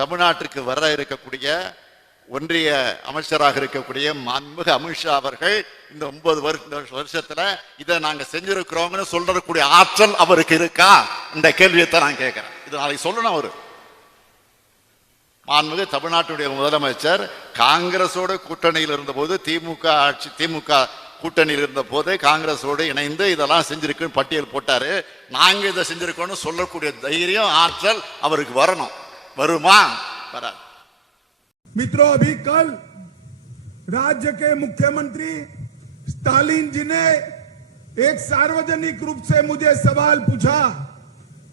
தமிழ்நாட்டிற்கு வர இருக்கக்கூடிய ஒன்றிய அமைச்சராக இருக்கக்கூடிய மாண்புமிகு அமித்ஷா அவர்கள் இந்த 9 வருஷத்துல இதை நாங்க செஞ்சிருக்கிறோம்னு சொல்றக்கூடிய ஆற்றல் அவருக்கு இருக்கா? இந்த கேள்வியைத்தான் நான் கேட்கிறேன். இது நாளைக்கு சொல்லணும். அவரு மாண்புமிகு தமிழ்நாட்டுடைய முதலமைச்சர் காங்கிரஸோடு கூட்டணியில் இருந்த போது, திமுக கூட்டணியில் இருந்த போது காங்கிரஸோடு இணைந்து இதெல்லாம் செஞ்சிருக்குன்னு பட்டியல் போட்டாரு. நாங்க இதை செஞ்சிருக்கோம்னு சொல்லக்கூடிய தைரியம், ஆற்றல் அவருக்கு வரணும். வருமா? வராது. मित्रों, अभी कल राज्य के मुख्यमंत्री स्टालिन जी ने एक सार्वजनिक रूप से मुझे सवाल पूछा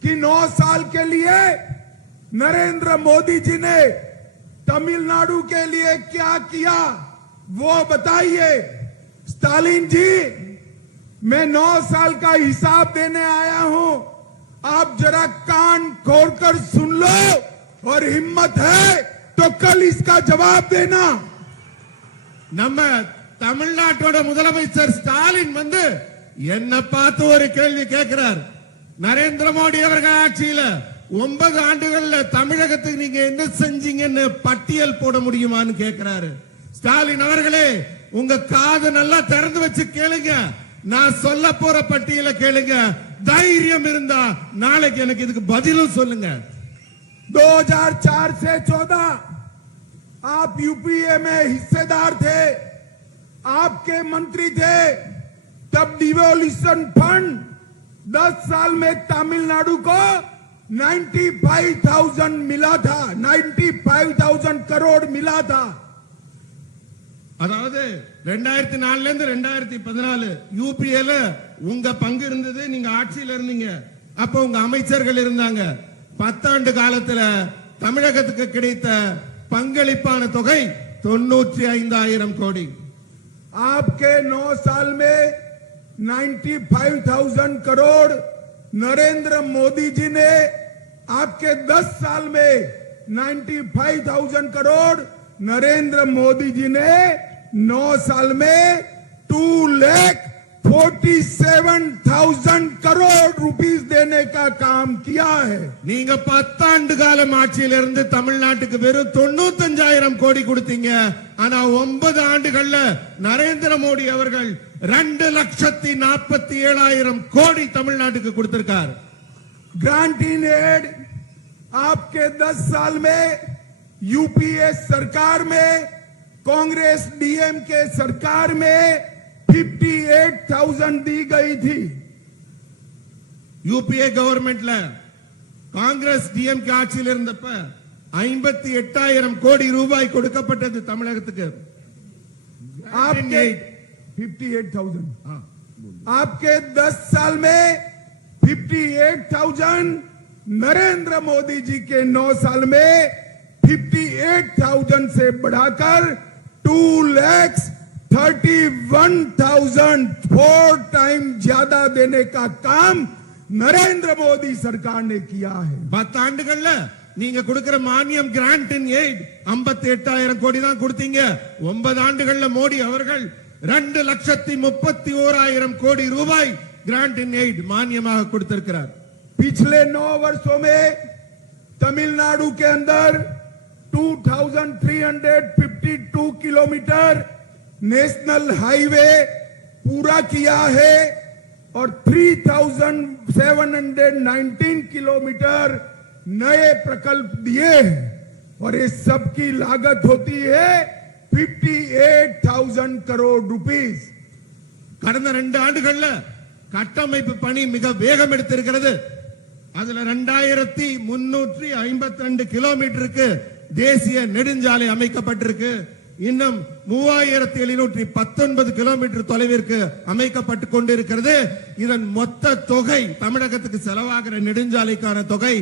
कि 9 साल के लिए नरेंद्र मोदी जी ने तमिलनाडु के लिए क्या किया, वो बताइए। स्टालिन जी, मैं 9 साल का हिसाब देने आया हूं, आप जरा कान खोलकर सुन लो और हिम्मत है तो कल इसका जवाब देना। நம்ம தமிழ்நாட்டோட முதலமைச்சர் ஸ்டாலின் வந்து என்ன பார்த்து ஒரு கேள்வி கேட்கிறார். நரேந்திர மோடி அவர்கள் ஆட்சியில 9 ஆண்டுகள்ல தமிழகத்துக்கு நீங்க என்ன செஞ்சீங்கன்னு பட்டியல் போட முடியுமான்னு கேட்கிறாரு. ஸ்டாலின் அவர்களே, உங்க காது நல்லா திறந்து வச்சு கேளுங்க. நான் சொல்ல போற பட்டியலை கேளுங்க. தைரியம் இருந்தா நாளைக்கு எனக்கு இதுக்கு பதிலும் சொல்லுங்க. 2004 से 14 आप यूपीए में हिस्सेदार थे, आपके मंत्री थे। तब डिवोल्यूशन फंड 10 साल में तमिलनाडु को 95,000 मिला था, 95,000 करोड़ मिला था। அதாவது 2004ல இருந்து 2014 யூபிஏல உங்க பங்கு இருந்தது. நீங்க ஆட்சியில இருந்தீங்க. அப்ப உங்க அமைச்சர்கள் இருந்தாங்க. 10 ஆண்டு காலத்துல தமிழகத்துக்கு கிடைத்த பங்களிப்பான தொகை 95,000 கோடி. आपके 9 साल में 95,000 करोड़ नरेंद्र मोदी जी ने, आपके 10 साल में 95,000 करोड़ नरेंद्र मोदी जी ने 9 साल में 2,47,000 करोड़ रुपीस देने का काम किया है। நீங்க 10 ஆண்டு காலம் ஆட்சியில இருந்து தமிழ்நாட்டுக்கு வெறும் 95,000 கோடி கொடுத்தீங்க. ஆனா 9 ஆண்டுகள்ல நரேந்திர மோடி அவர்கள் 2,47,000 கோடி தமிழ்நாட்டுக்கு கொடுத்திருக்கார். ग्रांट इन एड आपके 10 साल में यूपीए सरकार में, कांग्रेस डीएमके सरकार में 58,000 दी गई थी. யூபிஏ கவர்மெண்ட்ல காங்கிரஸ் டிஎம்கே ஆட்சியில் இருந்தப்ப 58,000 கோடி ரூபாய் கொடுக்கப்பட்டது தமிழகத்துக்கு. आपके 58,000 आपके 10 साल में 58,000, नरेंद्र मोदी जी के 9 साल में 58,000 से बढ़ाकर 2,31,000, 4 टाइम ज्यादा देने का काम नरेंद्र मोदी सरकार ने किया है. 10 ஆண்டுகள்ல நீங்க கொடுக்கிற மானியம் கிராண்ட் இன் எய்ட் 58,000 கோடி தான் கொடுத்தீங்க. 9 ஆண்டுகள்ல மோடி அவர்கள் 2,31,000 கோடி ரூபாய் கிராண்ட் இன் எய்ட் மானியமாக கொடுத்திருக்கிறார். पिछले 9 वर्षों में तमिलनाडु के अंदर 2,352 किलोमीटर नेशनल हाईवे पूरा किया है और 3,719 किलोमीटर नए प्रकल्प दिए हैं और ये सब की लागत होती है 58,000 करोड़ रुपीस. கடந்த 2 ஆண்டுகள்ல கட்டமைப்பு பணி மிக வேகம் எடுத்திருக்கிறது. அதுல 2,352 கிலோமீட்டருக்கு தேசிய நெடுஞ்சாலை அமைக்கப்பட்டிருக்கு. இன்னும் 3,719 கிலோமீட்டர் தொலைவிற்கு அமைக்கப்பட்டு கொண்டிருக்கிறது. இதன் மொத்த தொகை, தமிழகத்துக்கு செலவாகிற நெடுஞ்சாலைக்கான தொகை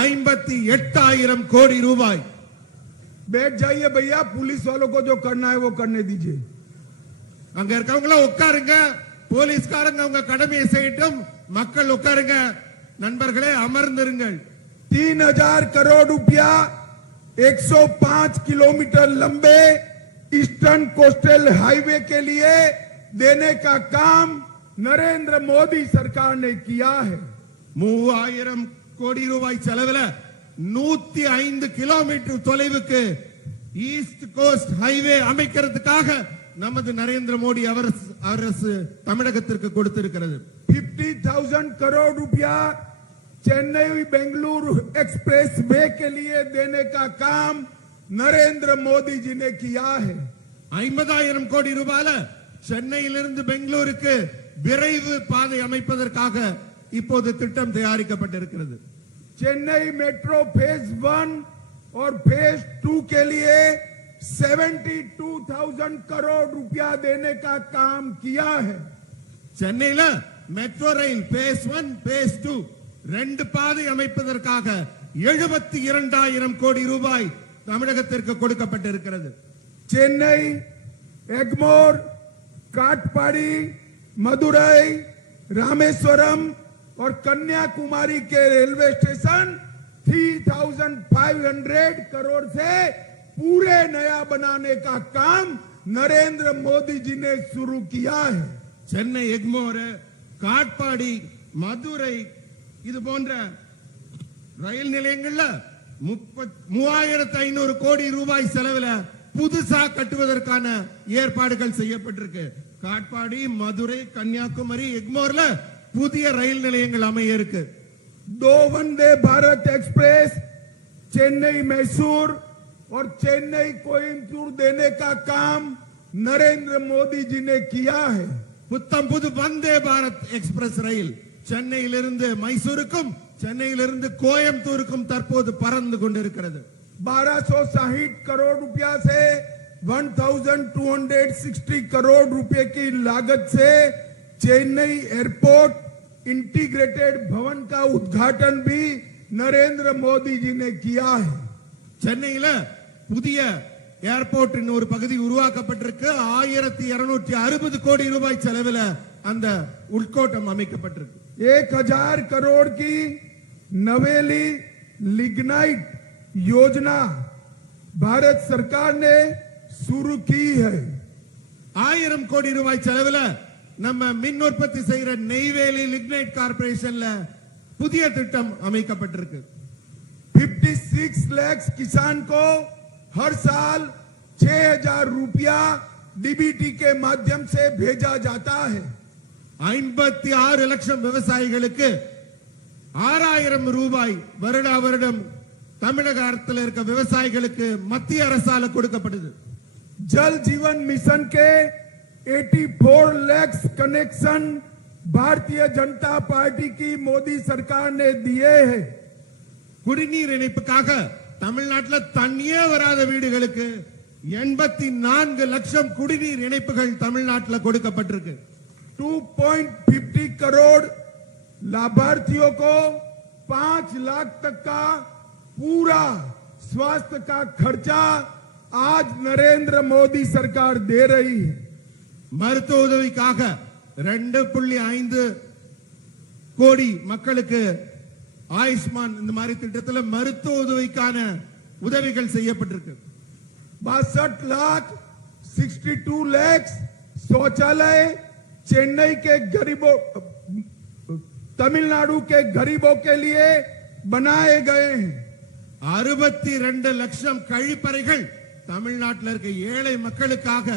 58,000 கோடி ரூபாய். बैठ जाइए भैया, पुलिस वालों को जो करना है वो करने दीजिए. அங்க இருக்கவங்கள உட்காருங்க, போலீஸ்காரங்க அவங்க கடமையை செய்யட்டும், மக்கள் உட்காருங்க. நண்பர்களே, அமர்ந்திருங்கள். 3,000 करोड़ रुपया 105 किलोमीटर लंबे ईस्टर्न कोस्टल हाईवे के लिए देने का काम नरेंद्र मोदी सरकार ने किया है. 3,000 கோடி ரூபாய் செலவில் 105 கிலோமீட்டர் தொலைவுக்கு ஈஸ்ட் கோஸ்ட் ஹைவே அமைக்கிறதுக்காக நமது நரேந்திர மோடி அரசு தமிழகத்திற்கு கொடுத்திருக்கிறது. 50,000 करोड़ रुपया चेन्नई बेंगलुरु एक्सप्रेस वे के लिए देने का काम नरेंद्र मोदी जी ने किया है. 50,000 கோடி ரூபாயில சென்னையிலிருந்து பெங்களூருக்கு விரைவு பாதை அமைப்பதற்காக இப்போது திட்டம் தயாரிக்கப்பட்டிருக்கிறது. चेन्नई मेट्रो फेज 1 और फेज 2 के लिए 72,000 करोड़ रुपया देने का काम किया है. சென்னையில மெட்ரோ ரயில் பேஸ் 1 பேஸ் 2 ரெண்டு பாதை அமைப்பதற்காக 72,000 கோடி ரூபாய் தமிழகத்திற்கு கொடுக்கப்பட்டிருக்கிறது. चेन्नई एग्मोर काटपाड़ी मदुरई रामेश्वरम और कन्याकुमारी के रेलवे स्टेशन 3,500 करोड़ से पूरे नया बनाने का काम नरेंद्र मोदी जी ने शुरू किया है. சென்னை எக்மோர் காட்பாடி மதுரை இது போன்ற ரயில் நிலையங்கள்ல 3,500 கோடி ரூபாய் செலவுல புதுசா கட்டுவதற்கான ஏற்பாடுகள் செய்யப்பட்டிருக்கு. காட்பாடி மதுரை கன்னியாகுமரி எக்மோர்ல புதிய ரயில் நிலையங்கள் அமைய இருக்கு. 2 वंदे भारत एक्सप्रेस चेन्नई मैसूर और चेन्नई कोयम्बटूर देने का काम नरेंद्र मोदी जी ने किया है. புத்தம் புது வந்தே பாரத் எக்ஸ்பிரஸ் ரயில் சென்னையிலிருந்து மைசூருக்கும் சென்னையிலிருந்து கோயம்புத்தூருக்கும் தற்போது பறந்து கொண்டிருக்கிறது. 1260 करोड़ रुपया से 1,260 करोड़ रुपए की लागत से चेन्नई एयरपोर्ट इंटीग्रेटेड भवन का उद्घाटन भी नरेंद्र मोदी जी ने किया है. சென்னையில புதிய ஏர்போர்ட் ஒரு பகுதி உருவாக்கப்பட்டிருக்கு. 1,260 கோடி ரூபாய் செலவில் அந்த உள்கோட்டம் அமைக்கப்பட்டிருக்கு. 1,000 करोड़ की नवेली लिग्नाइट योजना भारत सरकार ने शुरू की है. 1000 கோடி ரூபாய் செலவில் நம்ம மின் உற்பத்தி செய்யற நெய்வேலி லிக்னைட் கார்பரேஷன்ல புதிய திட்டம் அமைக்கப்பட்டிருக்கு. 56 लाख किसान को हर साल 6,000 रुपया डीबीटी के माध्यम से भेजा जाता है. 56 லட்சம் விவசாயிகளுக்கு 6,000 ரூபாய் வருடா வருடம் தமிழக அரசில் இருக்க விவசாயிகளுக்கு மத்திய அரசால கொடுக்கப்படுது. जल जीवन मिशन के 84 लाख कनेक्शन भारतीय जनता पार्टी की मोदी सरकार ने दिए हैं. குடிநீர் இணைப்புக்காக தமிழ்நாட்டில் தண்ணியே வராத வீடுகளுக்கு 84 லட்சம் குடிநீர் இணைப்புகள் தமிழ்நாட்டில் கொடுக்கப்பட்டிருக்கு. 2.50 करोड़ लाभार्थियों को 5 लाख तक का पूरा स्वास्थ्य का खर्चा आज नरेंद्र मोदी सरकार दे रही है. மருத்துவ உதவிக்காக 2.5 கோடி மக்களுக்கு ஆயுஷ்மான் இந்த மாதிரி திட்டத்தில் மருத்துவ உதவிக்கான உதவிகள் செய்யப்பட்டிருக்கு. 62 लाख 62 लाख शौचालय चेन्नई के गरीबों तमिलनाडु के गरीबों के लिए बनाए गए हैं. 62 லட்சம் கழிப்பறைகள் தமிழ்நாட்டில் இருக்க ஏழை மக்களுக்காக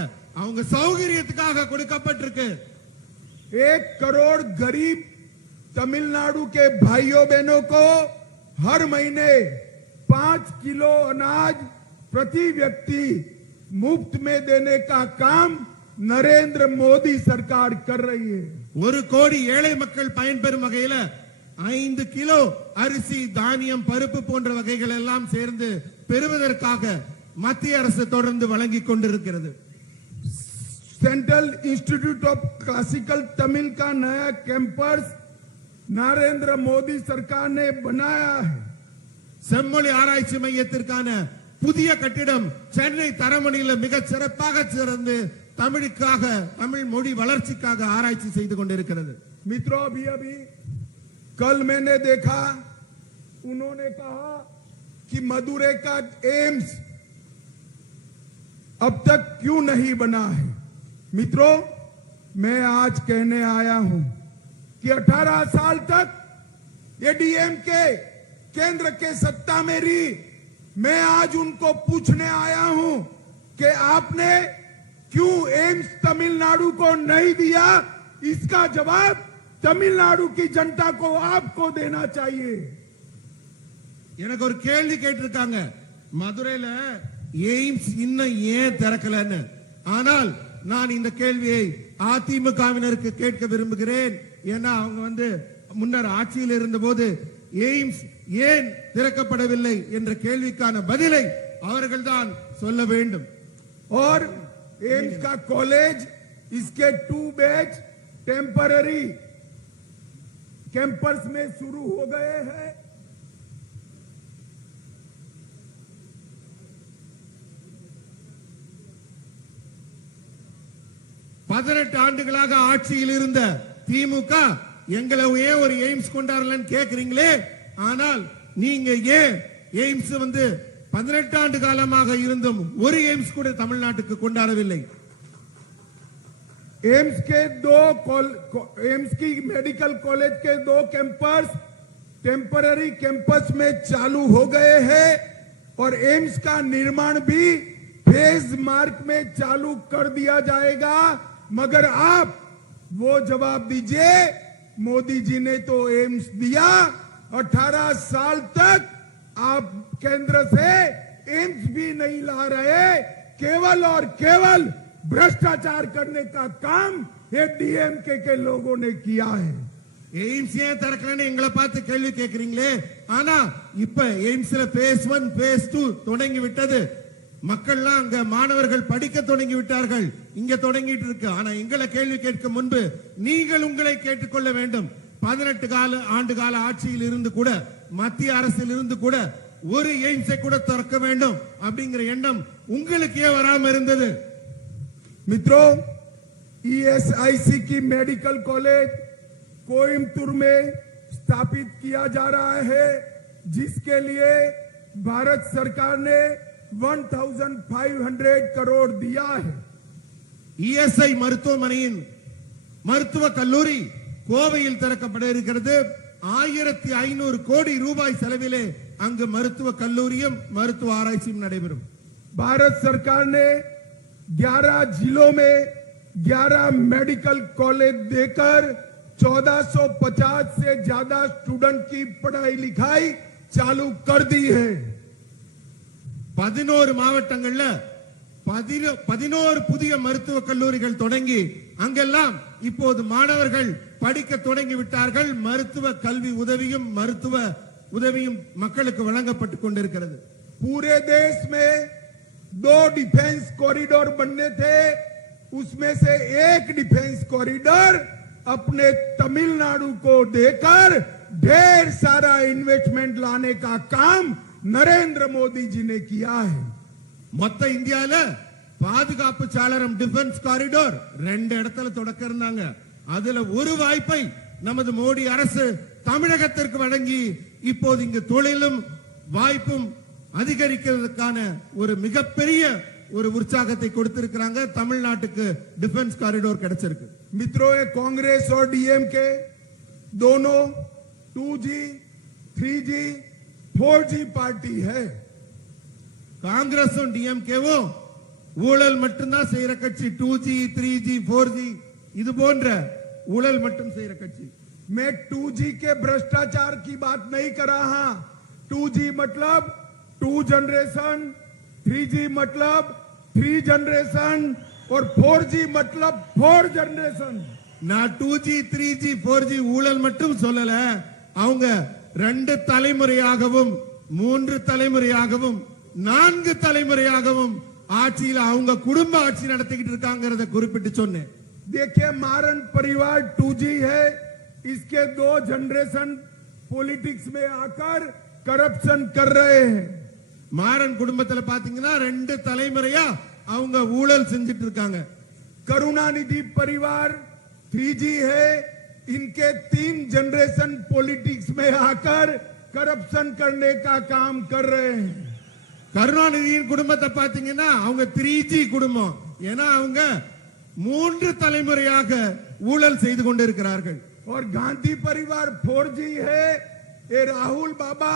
அவங்க சௌகரியத்துக்காக கொடுக்கப்பட்டிருக்கு. 1 करोड़ गरीब तमिलनाडु के भाइयों बहनों को हर महीने 5 किलो अनाज प्रति व्यक्ति मुफ्त में देने का काम नरेंद्र मोदी सरकार कर रही है. 1 கோடி ஏழை மக்கள் பயன்பெறும் வகையில் 5 கிலோ அரிசி தானியம் பருப்பு போன்ற வகைகள் எல்லாம் சேர்ந்து பெறுவதற்காக மத்திய அரசு தொடர்ந்து வழங்கிக் கொண்டிருக்கிறது. Central institute of classical Tamil का नया कैंपस नरेंद्र मोदी सरकार ने बनाया है. செம்மொழி ஆராய்ச்சி மையத்திற்கான புதிய கட்டிடம் சென்னை தரமணியில் மிக சிறப்பாக சிறந்து தமிழுக்காக தமிழ் மொழி வளர்ச்சிக்காக ஆராய்ச்சி செய்து கொண்டிருக்கிறது. मित्रों अभी कल मैंने देखा उन्होंने कहा कि मदुरै का एम्स अब तक क्यों नहीं बना है. मित्रों मैं आज कहने आया हूं कि 18 साल तक ये डीएमके केंद्र के सत्ता में रही। मैं आज उनको पूछने आया हूं कि आपने क्यों एम्स तमिलनाडु को नहीं दिया, इसका जवाब तमिलनाडु की जनता को आपको देना चाहिए। எனக்கு ஒரு கேள்வி கேட்டிருக்காங்க, மதுரையில எய்ம்ஸ் இன்னும் ஏன் திறக்கலன்னு. ஆனால் நான் இந்த கேள்வியை அதிமுகவினருக்கு கேட்க விரும்புகிறேன். ஏன்னா அவங்க முன்னர் ஆட்சியில் இருந்தபோது எய்ம்ஸ் ஏன் திறக்கப்படவில்லை என்ற கேள்விக்கான பதிலை அவர்கள்தான் சொல்ல வேண்டும். और एम्स का कॉलेज इसके 2 बैच टेम्पररी कैंपस में शुरू हो गए हैं। 18 ஆண்டுகளாக ஆட்சியில் இருந்த திமுக எங்களை ஏன் ஒரு எய்ம்ஸ் கொண்டாடலன்னு கேக்குறீங்களே, ஆனால் நீங்க ஏன் எய்ம்ஸ் 18 ஆண்டு காலமாக இருந்தும் ஒரு எய்ம்ஸ் கூட தமிழ்நாட்டுக்கு கொண்டாடவில்லை? एम्स की मेडिकल कॉलेज के 2 कैंपस टेम्पररी कैंपस में चालू हो गए हैं और एम्स का निर्माण भी फेज मार्क में चालू कर दिया जाएगा। मगर आप वो जवाब दीजिए, मोदी जी ने तो एम्स दिया, 18 साल तक आप केंद्र से एम्स भी नहीं ला रहे, केवल और केवल भ्रष्टाचार करने का काम ये डीएमके के लोगों ने किया है। எய்ம்ஸ் ஏன் திறக்கலன்னு எங்களை பார்த்து கேள்வி கேட்கிறீங்களே, ஆனா இப்ப எய்ம்ஸ்ல phase 1 phase 2 தொடங்கி விட்டது. மக்கள்லாம் அங்க மாணவர்கள் படிக்க தொடங்கி விட்டார்கள், இங்க தொடங்கிட்டு இருக்கு. ஆனா எங்களை கேள்வி கேட்க முன்பு நீங்கள் உங்களை கேட்டுக்கொள்ள வேண்டும். 18 ஆண்டு கால ஆட்சியில் இருந்து கூட, மத்திய அரசில் இருந்து கூட ஒரு எய்ம்ஸை கூட திறக்க வேண்டும் அப்படிங்கிற எண்ணம் உங்களுக்கு ஏன் வராம இருந்தது? मित्रों, ईएसआईसी की मेडिकल कॉलेज कोयम्बटूर में स्थापित किया जा रहा है, जिसके लिए भारत सरकार ने 1500 करोड़ दिया है। இஎஸ்ஐ மருத்துவமனையின் மருத்துவ கல்லூரி கோவையில் திறக்கப்பட இருக்கிறது. 1500 கோடி ரூபாய் செலவிலே அங்கு மருத்துவ கல்லூரியும் மருத்துவ ஆராய்ச்சியும் நடைபெறும். भारत सरकार ने 11 जिलों में 11 मेडिकल कॉलेज देकर 1450 से ज्यादा स्टूडेंट की पढ़ाई लिखाई चालू कर दी है। 11 மாவட்டங்கள்ல 11 புதிய மருத்துவ கல்லூரிகள் தொடங்கி அங்கெல்லாம் இப்போது மாணவர்கள் படிக்க தொடங்கி விட்டார்கள். மருத்துவ கல்வி உதவியும் மருத்துவ உதவியும் மக்களுக்கு வழங்கப்பட்டு கொண்டிருக்கிறது. पूरे देश में 2 डिफेंस कॉरिडोर बनने थे, उसमें से एक डिफेंस कॉरिडोर अपने तमिलनाडु को देकर ढेर सारा इन्वेस्टमेंट लाने का काम नरेंद्र मोदी जी ने किया है। மொத்த இந்தியால பாதுகாப்பு சாளரம் டிஃபென்ஸ் காரிடோர் 2 இடத்துல தொடக்க இருந்தாங்க. அதுல ஒரு வாய்ப்பை நமது மோடி அரசு தமிழகத்திற்கு வழங்கி இப்போது இங்கு தொழிலும் வாய்ப்பும் அதிகரிக்கிறதுக்கான ஒரு மிகப்பெரிய ஒரு உற்சாகத்தை கொடுத்திருக்கிறாங்க. தமிழ்நாட்டுக்கு டிஃபென்ஸ் காரிடோர் கிடைச்சிருக்கு. मित्रों, ये कांग्रेस और डीएमके दोनों 2G, 3G, 4G पार्टी है। காங்கிரஸும் டிஎம்கேவும் ஊழல் மட்டும்தான் செய்யற கட்சி. 2G, 3G, 4G இது போன்ற ஊழல் மட்டும் செய்யற கட்சி. मैं 2G के भ्रष्टाचार की बात नहीं कर रहा। 2G मतलब 2 जनरेशन, 3G मतलब 3 जनरेशन और 4G मतलब 4 जनरेशन। நான் 2G, 3G, 4G ஊழல் மட்டும் சொல்லல. அவங்க 2 தலைமுறையாகவும் 3 தலைமுறையாகவும் 4 தலைமுறையாகவும் ஆட்சியில் அவங்க குடும்ப ஆட்சி நடத்திக்கிட்டு இருக்காங்கறத குறிப்பிட்டு சொன்னேன். देखिए, मारन परिवार 2G है, इसके 2 जनरेशन पॉलिटिक्स में आकर करप्शन कर रहे हैं। மாறன் குடும்பத்துல பாத்தீங்கன்னா 2 தலைமுறையா அவங்க ஊழல் செஞ்சிட்டு இருக்காங்க. करुणानिधि परिवार 3G है, इनके 3 जनरेशन पॉलिटिक्स में आकर करप्शन करने का काम कर रहे हैं। கருணாநிதியின் குடும்பத்தை பாத்தீங்கன்னா அவங்க 3G குடும்பம். ஏன்னா அவங்க 3 தலைமுறையாக ஊழல் செய்து கொண்டிருக்கிறார்கள். और गांधी परिवार 4G है, ये राहुल बाबा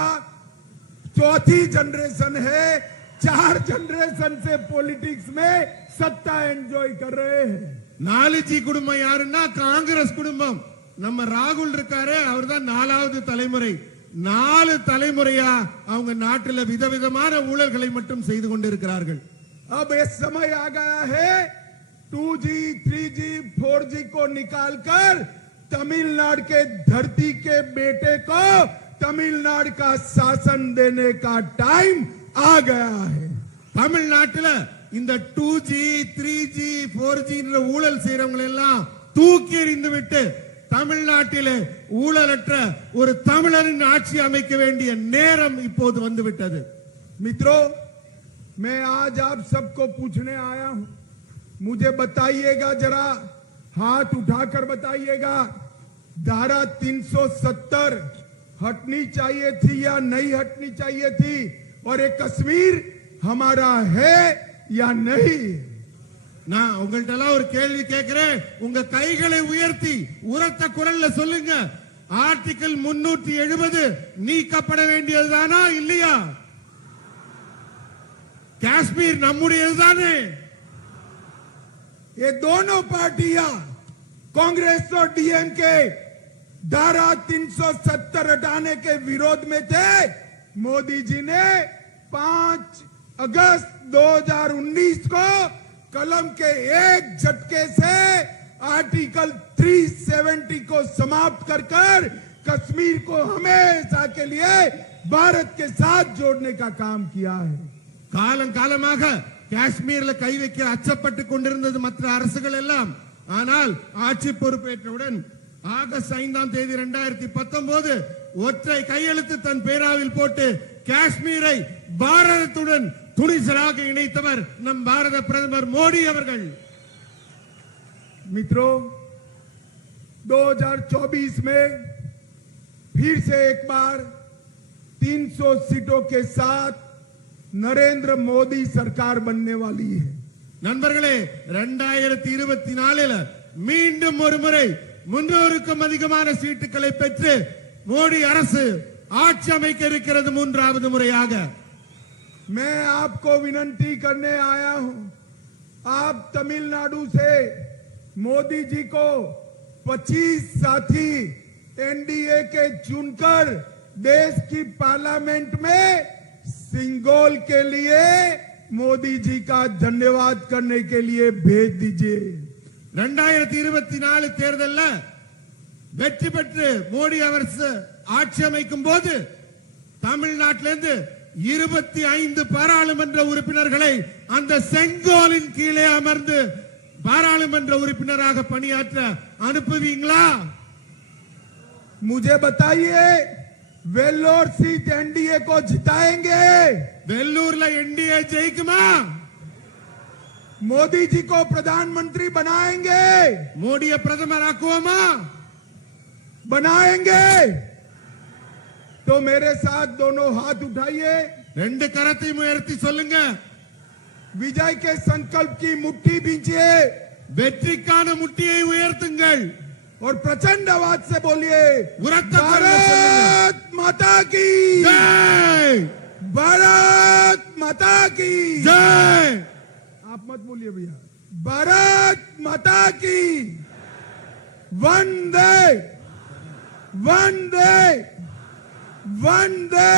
चौथी जनरेशन है, 4 जनरेशन से पॉलिटिक्स में सत्ता एंजॉय कर रहे हैं। 4G குடும்பம் யாருன்னா காங்கிரஸ் குடும்பம். நம்ம ராகுல் இருக்காரு, அவர்தான் 4வது தலைமுறை. 4 தலைமுறையா அவங்க நாட்டில் விதவிதமான ஊழல்களை மட்டும் செய்து கொண்டிருக்கிறார்கள். अब ये समय आ गया है 2G, 3G, 4G को निकालकर तमिलनाडु के धरती के बेटे को तमिलनाडु का शासन देने का टाइम आ गया है. தமிழ்நாட்டில் இந்த 2G, 3G, 4G ஊழல் செய்யறவங்க எல்லாம் தூக்கி எறிந்து விட்டு தமிழ்நாட்டிலே ஊழலற்ற ஒரு தமிழரின் ஆட்சி அமைக்க வேண்டிய நேரம் இப்போது வந்துவிட்டது. मित्रों, मैं आज आप सबको पूछने आया हूं, मुझे बताइएगा, जरा हाथ उठाकर बताइएगा, धारा 370 हटनी चाहिए थी या नहीं हटनी चाहिए थी, और ये कश्मीर हमारा है या नहीं? நான் உங்கள்ட்ட எல்லாம் ஒரு கேள்வி கேட்கிறேன், உங்க கைகளை உயர்த்தி உரத்த குரல்ல சொல்லுங்க, ஆர்டிகிள் 370 நீக்கப்பட வேண்டியதுதானா இல்லையா? காஷ்மீர் நம்முடையதுதானே? ये दोनों पार्टियां कांग्रेस और डीएमके धारा 370 हटाने के विरोध में थे. मोदी जी ने 5 अगस्त 2019 को कलम के एक झटके से आर्टिकल 370 को समाप्त कर कश्मीर को हमेशा के लिए भारत के साथ जोड़ने का काम किया है. காலம் காலமாக காஷ்மீர்ல கை வைக்க அச்சப்பட்டு கொண்டிருந்தது மற்ற அரசுகள் எல்லாம். ஆனால் ஆட்சி பொறுப்பேற்றவுடன் ஆகஸ்ட் 5ஆம் தேதி 2019 ஒற்றை கையெழுத்து தன் பேராவில் போட்டு காஷ்மீரை பாரதத்துடன் துணிச்சலாக இணைத்தவர் நம் பாரத பிரதமர் மோடி அவர்கள். मित्रों, 2024 में फिर से एक बार 300 सीटों के साथ नरेंद्र मोदी सरकार बनने वाली है. நண்பர்களே, 2024 மீண்டும் ஒரு முறை 300க்கும் அதிகமான சீட்டுகளை பெற்று மோடி அரசு ஆட்சி அமைக்க இருக்கிறது 3வது முறையாக. मैं आपको विनती करने आया हूं, आप तमिलनाडु से मोदी जी को 25 साथी एनडीए के चुनकर देश की पार्लियामेंट में सिंगोल के लिए मोदी जी का धन्यवाद करने के लिए भेज दीजिए. 2024 தேர்தல்ல வெற்றி பெற்று மோடி அரசு ஆட்சி அமைக்கும் போது தமிழ்நாட்டிலிருந்து 25 பாராளுமன்ற உறுப்பினர்களை அந்த செங்கோலின் கீழே அமர்ந்து பாராளுமன்ற உறுப்பினராக பணியாற்ற அனுப்புவீங்களா? मुझे बताइए, वेल्लोर सीट एनडीए को जिताएंगे? வெள்ளூர்ல என்டிஏ ஜெயிக்குமா? मोदी जी को प्रधानमंत्री बनाएंगे? மோடியை பிரதமர் ஆக்குவோமா? बनाएंगे? तो मेरे साथ दोनों हाथ उठाइए, 2 கரத்தை உயர்த்தி சொல்லுங்க, विजय के संकल्प की मुट्ठी बींचिए வெற்றிக்கான முட்டியை உயர்த்துங்கள் और प्रचंड आवाज से बोलिए, உரத்த குரல்ல சொல்லுங்க, भारत माता की ஜெய் भारत माता की ஜெய். आप मत बोलिए भैया, भारत माता की वंदे वंदे वंदे